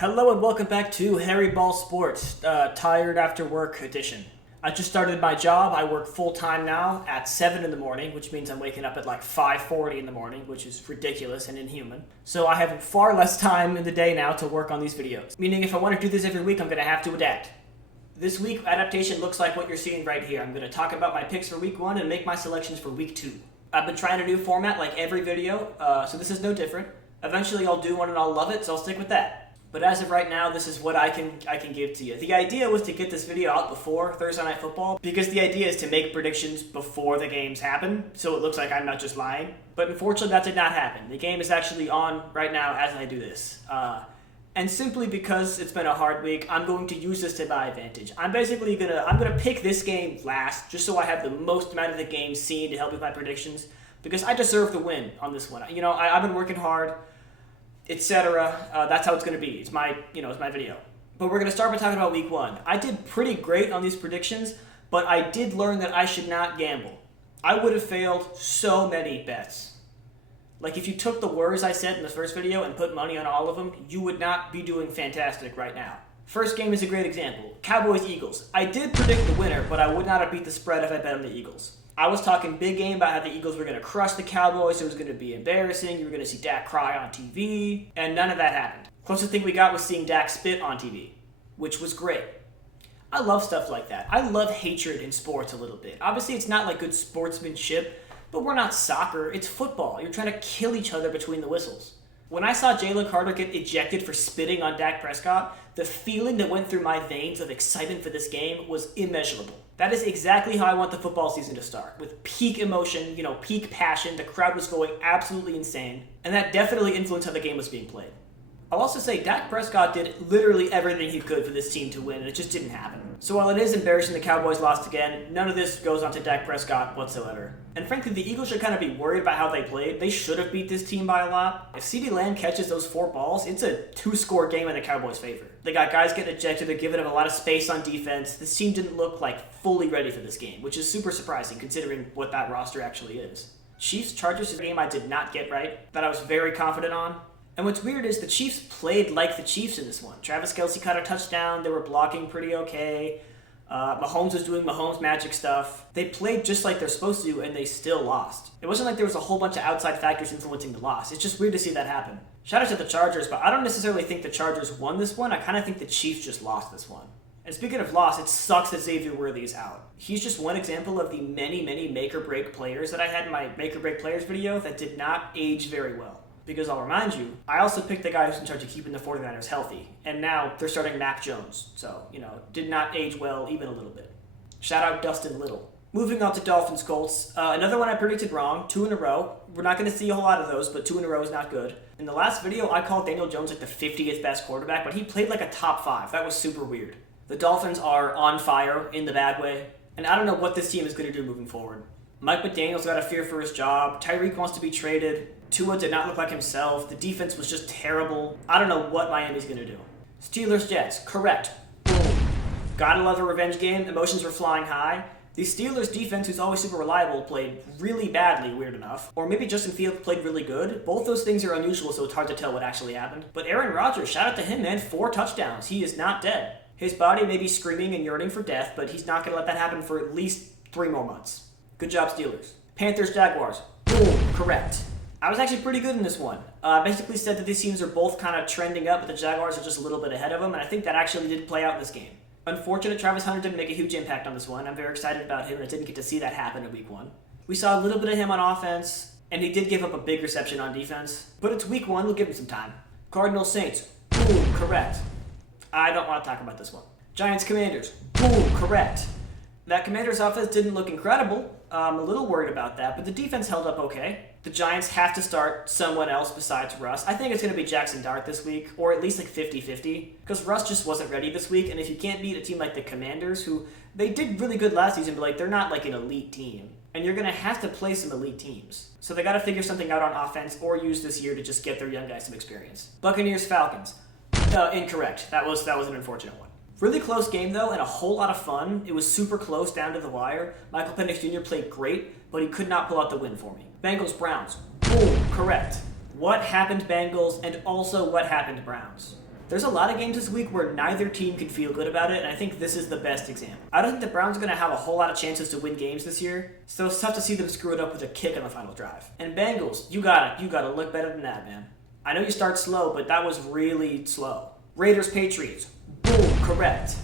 Hello and welcome back to Harry Ball Sports, Tired After Work edition. I just started my job. I work full-time now at 7 in the morning, which means I'm waking up at like 5:40 in the morning, which is ridiculous and inhuman. So I have far less time in the day now to work on these videos, meaning if I want to do this every week, I'm going to have to adapt. This week, adaptation looks like what you're seeing right here. I'm going to talk about my picks for week 1 and make my selections for week 2. I've been trying a new format like every video, so this is no different. Eventually I'll do one and I'll love it, so I'll stick with that. But as of right now, this is what I can give to you. The idea was to get this video out before Thursday Night Football, because the idea is to make predictions before the games happen, so it looks like I'm not just lying. But unfortunately, that did not happen. The game is actually on right now as I do this. And simply because it's been a hard week, I'm going to use this to my advantage. I'm basically gonna pick this game last, just so I have the most amount of the game seen to help with my predictions, because I deserve the win on this one. You know, I've been working hard, etc. That's how it's going to be. It's my video. But we're going to start by talking about week 1. I did pretty great on these predictions, but I did learn that I should not gamble. I would have failed so many bets. Like, if you took the words I said in the first video and put money on all of them, you would not be doing fantastic right now. First game is a great example. Cowboys-Eagles. I did predict the winner, but I would not have beat the spread if I bet on the Eagles. I was talking big game about how the Eagles were going to crush the Cowboys. It was going to be embarrassing. You were going to see Dak cry on TV. And none of that happened. Closest thing we got was seeing Dak spit on TV, which was great. I love stuff like that. I love hatred in sports a little bit. Obviously, it's not like good sportsmanship, but we're not soccer. It's football. You're trying to kill each other between the whistles. When I saw Jalen Carter get ejected for spitting on Dak Prescott, the feeling that went through my veins of excitement for this game was immeasurable. That is exactly how I want the football season to start, with peak emotion, peak passion. The crowd was going absolutely insane, and that definitely influenced how the game was being played. I'll also say Dak Prescott did literally everything he could for this team to win, and it just didn't happen. So while it is embarrassing the Cowboys lost again, none of this goes on to Dak Prescott whatsoever. And frankly, the Eagles should kind of be worried about how they played. They should have beat this team by a lot. If CeeDee Lamb catches those 4 balls, it's a 2-score game in the Cowboys' favor. They got guys getting ejected, they're giving them a lot of space on defense. This team didn't look like fully ready for this game, which is super surprising considering what that roster actually is. Chiefs-Chargers is a game I did not get right, that I was very confident on. And what's weird is the Chiefs played like the Chiefs in this one. Travis Kelce caught a touchdown, they were blocking pretty okay. Mahomes was doing Mahomes magic stuff. They played just like they're supposed to, and they still lost. It wasn't like there was a whole bunch of outside factors influencing the loss. It's just weird to see that happen. Shout out to the Chargers, but I don't necessarily think the Chargers won this one. I kind of think the Chiefs just lost this one. And speaking of loss, it sucks that Xavier Worthy is out. He's just one example of the many, many make-or-break players that I had in my make-or-break players video that did not age very well. Because I'll remind you, I also picked the guy who's in charge of keeping the 49ers healthy. And now they're starting Mac Jones. So, did not age well even a little bit. Shout out Dustin Little. Moving on to Dolphins-Colts. Another one I predicted wrong, 2 in a row. We're not going to see a whole lot of those, but 2 in a row is not good. In the last video, I called Daniel Jones like the 50th best quarterback, but he played like a top 5. That was super weird. The Dolphins are on fire in the bad way, and I don't know what this team is going to do moving forward. Mike McDaniel's got a fear for his job. Tyreek wants to be traded. Tua did not look like himself. The defense was just terrible. I don't know what Miami's going to do. Steelers-Jets. Correct. Boom. Gotta love a revenge game. Emotions were flying high. The Steelers defense, who's always super reliable, played really badly, weird enough. Or maybe Justin Fields played really good. Both those things are unusual, so it's hard to tell what actually happened. But Aaron Rodgers, shout out to him, man. 4 touchdowns. He is not dead. His body may be screaming and yearning for death, but he's not going to let that happen for at least 3 more months. Good job, Steelers. Panthers-Jaguars. Boom. Correct. I was actually pretty good in this one. I basically said that these teams are both kind of trending up, but the Jaguars are just a little bit ahead of them, and I think that actually did play out in this game. Unfortunate, Travis Hunter didn't make a huge impact on this one. I'm very excited about him, and I didn't get to see that happen in week 1. We saw a little bit of him on offense, and he did give up a big reception on defense. But it's week 1, we'll give him some time. Cardinals-Saints. Boom, correct. I don't want to talk about this one. Giants-Commanders. Boom, correct. That Commanders offense didn't look incredible. I'm a little worried about that, but the defense held up okay. The Giants have to start someone else besides Russ. I think it's going to be Jackson Dart this week, or at least like 50-50, because Russ just wasn't ready this week, and if you can't beat a team like the Commanders, who they did really good last season, but they're not like an elite team, and you're going to have to play some elite teams. So they got to figure something out on offense, or use this year to just get their young guys some experience. Buccaneers-Falcons. Incorrect. That was an unfortunate one. Really close game, though, and a whole lot of fun. It was super close down to the wire. Michael Penix Jr. played great, but he could not pull out the win for me. Bengals-Browns. Boom, correct. What happened, Bengals, and also what happened, Browns? There's a lot of games this week where neither team can feel good about it, and I think this is the best example. I don't think the Browns are going to have a whole lot of chances to win games this year, so it's tough to see them screw it up with a kick on the final drive. And Bengals, you gotta look better than that, man. I know you start slow, but that was really slow. Raiders, Patriots, boom, correct.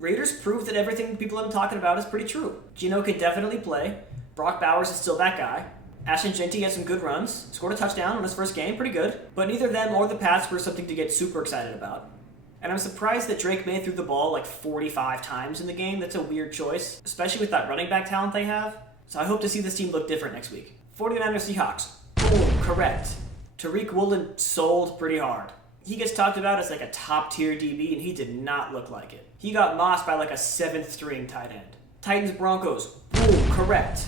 Raiders proved that everything people have been talking about is pretty true. Geno can definitely play. Brock Bowers is still that guy. Ashton Jeanty had some good runs, scored a touchdown on his first game, pretty good. But neither them or the Pats were something to get super excited about. And I'm surprised that Drake May threw the ball like 45 times in the game. That's a weird choice, especially with that running back talent they have. So I hope to see this team look different next week. 49ers Seahawks. Boom, correct. Tariq Woolen sold pretty hard. He gets talked about as like a top tier DB, and he did not look like it. He got mossed by like a 7th string tight end. Titans Broncos. Boom, correct.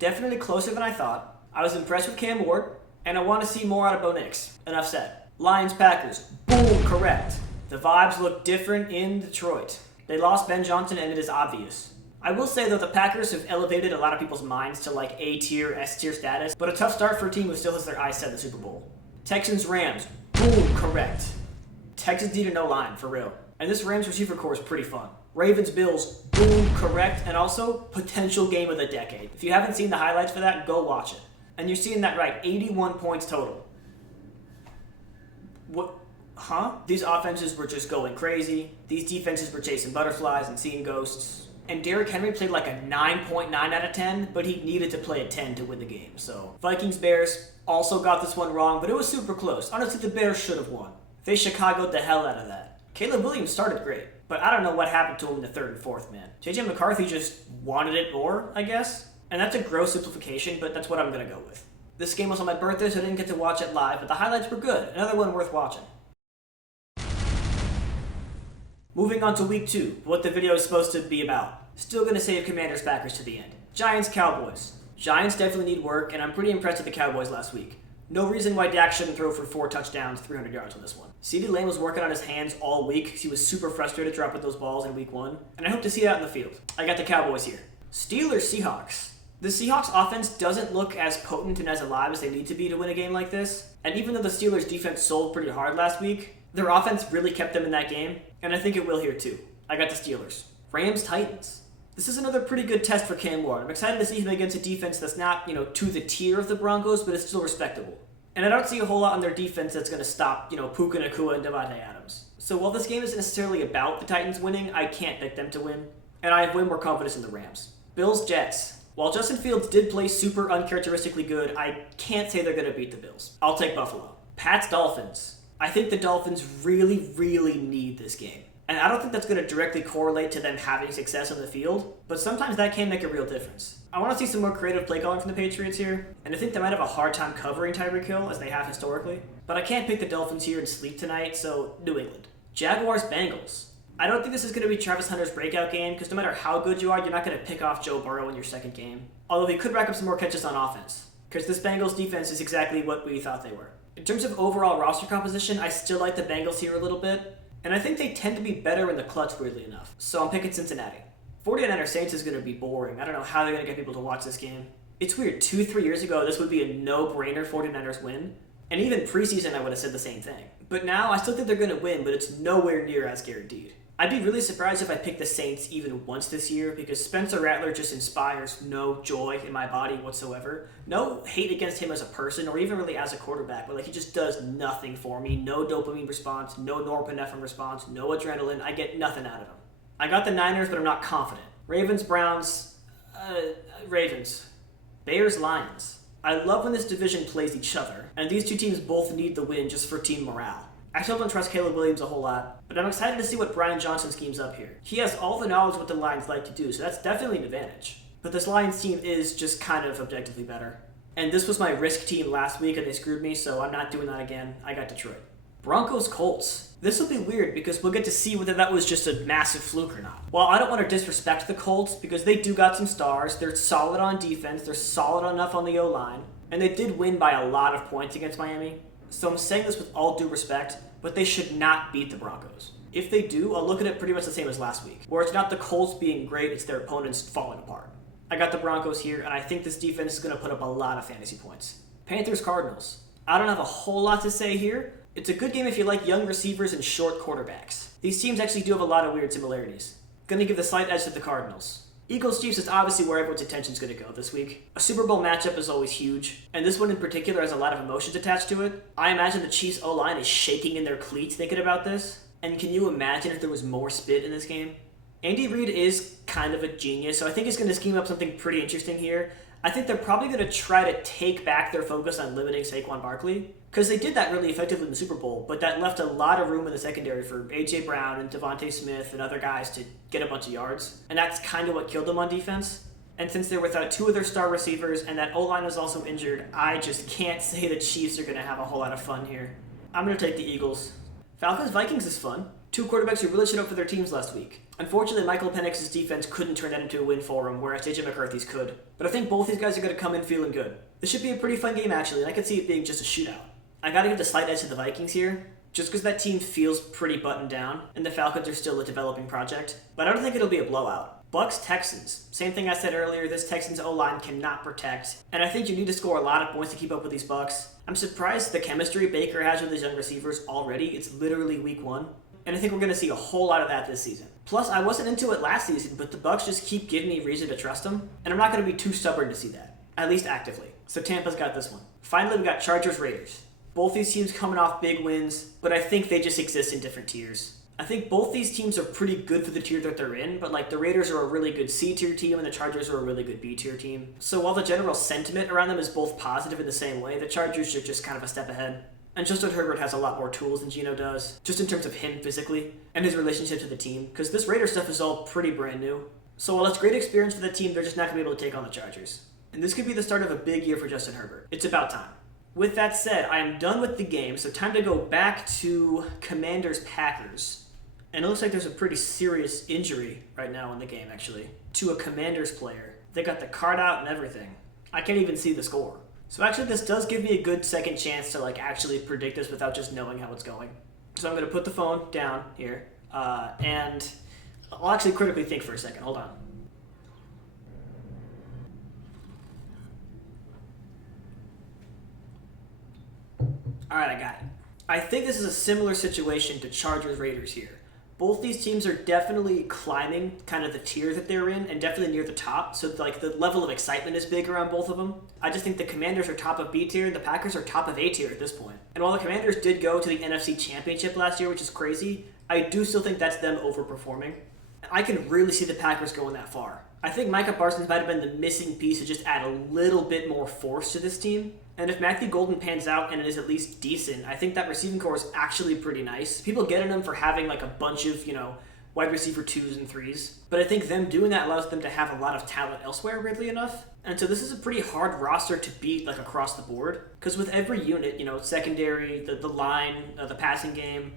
Definitely closer than I thought. I was impressed with Cam Ward, and I want to see more out of Bo Nix. Enough said. Lions Packers. Boom, correct. The vibes look different in Detroit. They lost Ben Johnson, and it is obvious. I will say, though, the Packers have elevated a lot of people's minds to like A-tier, S-tier status, but a tough start for a team who still has their eyes set on the Super Bowl. Texans Rams. Boom, correct. Texans need a no line, for real. And this Rams receiver core is pretty fun. Ravens Bills. Boom, correct. And also, potential game of the decade. If you haven't seen the highlights for that, go watch it. And you're seeing that right, 81 points total. What? Huh? These offenses were just going crazy. These defenses were chasing butterflies and seeing ghosts. And Derrick Henry played like a 9.9 out of 10, but he needed to play a 10 to win the game. So Vikings Bears also got this one wrong, but it was super close. Honestly, the Bears should have won. They Chicago'd the hell out of that. Caleb Williams started great, but I don't know what happened to him in the 3rd and 4th, man. JJ McCarthy just wanted it more, I guess. And that's a gross simplification, but that's what I'm going to go with. This game was on my birthday, so I didn't get to watch it live, but the highlights were good. Another one worth watching. Moving on to week 2, what the video is supposed to be about. Still going to save Commanders Packers to the end. Giants Cowboys. Giants definitely need work, and I'm pretty impressed with the Cowboys last week. No reason why Dak shouldn't throw for 4 touchdowns, 300 yards on this one. CeeDee Lamb was working on his hands all week because he was super frustrated dropping those balls in week 1, and I hope to see that in the field. I got the Cowboys here. Steelers Seahawks. The Seahawks offense doesn't look as potent and as alive as they need to be to win a game like this, and even though the Steelers defense sold pretty hard last week, their offense really kept them in that game, and I think it will here too. I got the Steelers. Rams Titans. This is another pretty good test for Cam Ward. I'm excited to see him against a defense that's not, to the tier of the Broncos, but it's still respectable. And I don't see a whole lot on their defense that's going to stop, Puka Nacua and Devontae Adams. So while this game isn't necessarily about the Titans winning, I can't pick them to win, and I have way more confidence in the Rams. Bills Jets. While Justin Fields did play super uncharacteristically good, I can't say they're going to beat the Bills. I'll take Buffalo. Pats Dolphins. I think the Dolphins really, really need this game. And I don't think that's going to directly correlate to them having success on the field, but sometimes that can make a real difference. I want to see some more creative play calling from the Patriots here, and I think they might have a hard time covering Tyreek Hill, as they have historically. But I can't pick the Dolphins here and sleep tonight, so New England. Jaguars Bengals. I don't think this is going to be Travis Hunter's breakout game, because no matter how good you are, you're not going to pick off Joe Burrow in your second game. Although he could rack up some more catches on offense, because this Bengals defense is exactly what we thought they were. In terms of overall roster composition, I still like the Bengals here a little bit, and I think they tend to be better in the clutch, weirdly enough. So I'm picking Cincinnati. 49ers Saints is going to be boring. I don't know how they're going to get people to watch this game. It's weird. 2-3 years ago, this would be a no-brainer 49ers win. And even preseason, I would have said the same thing. But now, I still think they're going to win, but it's nowhere near as guaranteed. I'd be really surprised if I picked the Saints even once this year, because Spencer Rattler just inspires no joy in my body whatsoever. No hate against him as a person, or even really as a quarterback, but he just does nothing for me. No dopamine response, no norepinephrine response, no adrenaline. I get nothing out of him. I got the Niners, but I'm not confident. Ravens, Browns, Ravens. Bears, Lions. I love when this division plays each other, and these two teams both need the win just for team morale. I still don't trust Caleb Williams a whole lot, but I'm excited to see what Brian Johnson schemes up here. He has all the knowledge of what the Lions like to do, so that's definitely an advantage. But this Lions team is just kind of objectively better. And this was my risk team last week, and they screwed me, so I'm not doing that again. I got Detroit. Broncos, Colts. This will be weird because we'll get to see whether that was just a massive fluke or not. While I don't want to disrespect the Colts because they do got some stars, they're solid on defense, they're solid enough on the O-line, and they did win by a lot of points against Miami. So I'm saying this with all due respect, but they should not beat the Broncos. If they do, I'll look at it pretty much the same as last week, where it's not the Colts being great, it's their opponents falling apart. I got the Broncos here, and I think this defense is going to put up a lot of fantasy points. Panthers, Cardinals. I don't have a whole lot to say here, It's a good game if you like young receivers and short quarterbacks. These teams actually do have a lot of weird similarities. Gonna give the slight edge to the Cardinals. Eagles-Chiefs is obviously where everyone's attention's going to go this week. A Super Bowl matchup is always huge, and this one in particular has a lot of emotions attached to it. I imagine the Chiefs' O-line is shaking in their cleats thinking about this. And can you imagine if there was more spit in this game? Andy Reid is kind of a genius, so I think he's going to scheme up something pretty interesting here. I think they're probably going to try to take back their focus on limiting Saquon Barkley, because they did that really effectively in the Super Bowl, but that left a lot of room in the secondary for A.J. Brown and Devontae Smith and other guys to get a bunch of yards, and that's kind of what killed them on defense. And since they're without two of their star receivers and that O-line is also injured, I just can't say the Chiefs are going to have a whole lot of fun here. I'm going to take the Eagles. Falcons-Vikings is fun. Two quarterbacks who really showed up for their teams last week. Unfortunately, Michael Penix's defense couldn't turn that into a win for him, whereas J.J. McCarthy's could. But I think both these guys are going to come in feeling good. This should be a pretty fun game, actually, and I could see it being just a shootout. I gotta give the slight edge to the Vikings here, just because that team feels pretty buttoned down, and the Falcons are still a developing project. But I don't think it'll be a blowout. Bucks-Texans. Same thing I said earlier, this Texans O-line cannot protect, and I think you need to score a lot of points to keep up with these Bucks. I'm surprised the chemistry Baker has with his young receivers already. It's literally week 1. And I think we're going to see a whole lot of that this season. Plus, I wasn't into it last season, but the Bucks just keep giving me reason to trust them, and I'm not going to be too stubborn to see that, at least actively. So Tampa's got this one. Finally, we got Chargers-Raiders. Both these teams coming off big wins, but I think they just exist in different tiers. I think both these teams are pretty good for the tier that they're in, but like the Raiders are a really good C-tier team and the Chargers are a really good B-tier team. So while the general sentiment around them is both positive in the same way, the Chargers are just kind of a step ahead. And Justin Herbert has a lot more tools than Geno does, just in terms of him physically and his relationship to the team, because this Raider stuff is all pretty brand new. So while it's great experience for the team, they're just not going to be able to take on the Chargers. And this could be the start of a big year for Justin Herbert. It's about time. With that said, I am done with the game, so time to go back to Commanders-Packers. And it looks like there's a pretty serious injury right now in the game, actually, to a Commanders player. They got the card out and everything. I can't even see the score. So actually, this does give me a good second chance to actually predict this without just knowing how it's going. So I'm going to put the phone down here, and I'll actually critically think for a second. Hold on. All right, I got it. I think this is a similar situation to Chargers-Raiders here. Both these teams are definitely climbing kind of the tier that they're in and definitely near the top. So the level of excitement is big around both of them. I just think the Commanders are top of B tier and the Packers are top of A tier at this point. And while the Commanders did go to the NFC Championship last year, which is crazy, I do still think that's them overperforming. I can really see the Packers going that far. I think Micah Parsons might have been the missing piece to just add a little bit more force to this team. And if Matthew Golden pans out and is at least decent, I think that receiving core is actually pretty nice. People get in him for having a bunch of, wide receiver 2s and 3s. But I think them doing that allows them to have a lot of talent elsewhere, weirdly enough. And so this is a pretty hard roster to beat across the board. Because with every unit, secondary, the line, the passing game,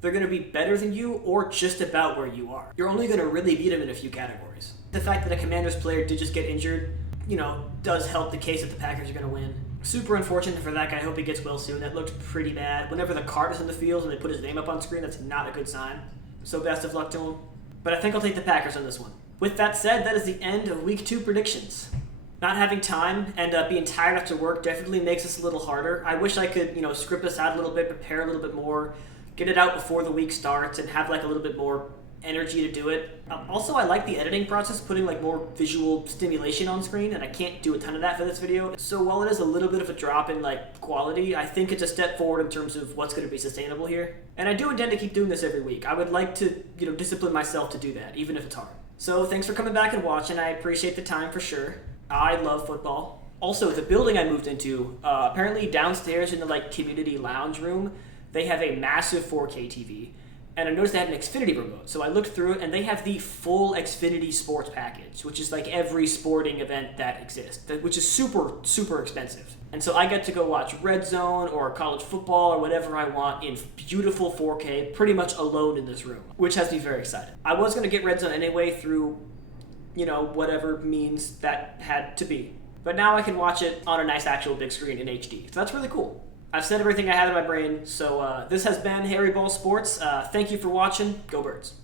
they're going to be better than you or just about where you are. You're only going to really beat them in a few categories. The fact that a Commanders player did just get injured, does help the case that the Packers are going to win. Super unfortunate for that guy. I hope he gets well soon. That looked pretty bad. Whenever the card is in the field and they put his name up on screen, that's not a good sign. So best of luck to him. But I think I'll take the Packers on this one. With that said, that is the end of Week 2 predictions. Not having time and being tired after work definitely makes this a little harder. I wish I could, script this out a little bit, prepare a little bit more, get it out before the week starts, and have a little bit more energy to do it. Also, I like the editing process, putting more visual stimulation on screen, and I can't do a ton of that for this video. So while it is a little bit of a drop in quality, I think it's a step forward in terms of what's going to be sustainable here. And I do intend to keep doing this every week. I would like to, discipline myself to do that, even if it's hard. So thanks for coming back and watching. I appreciate the time for sure. I love football. Also, the building I moved into, apparently downstairs in the community lounge room, they have a massive 4K TV. And I noticed they had an Xfinity remote. So I looked through it, and they have the full Xfinity sports package, which is every sporting event that exists, which is super, super expensive. And so I get to go watch Red Zone or college football or whatever I want in beautiful 4K, pretty much alone in this room, which has me very excited. I was going to get Red Zone anyway through, whatever means that had to be. But now I can watch it on a nice actual big screen in HD. So that's really cool. I've said everything I have in my brain, so this has been Harry Ball Sports. Thank you for watching. Go Birds.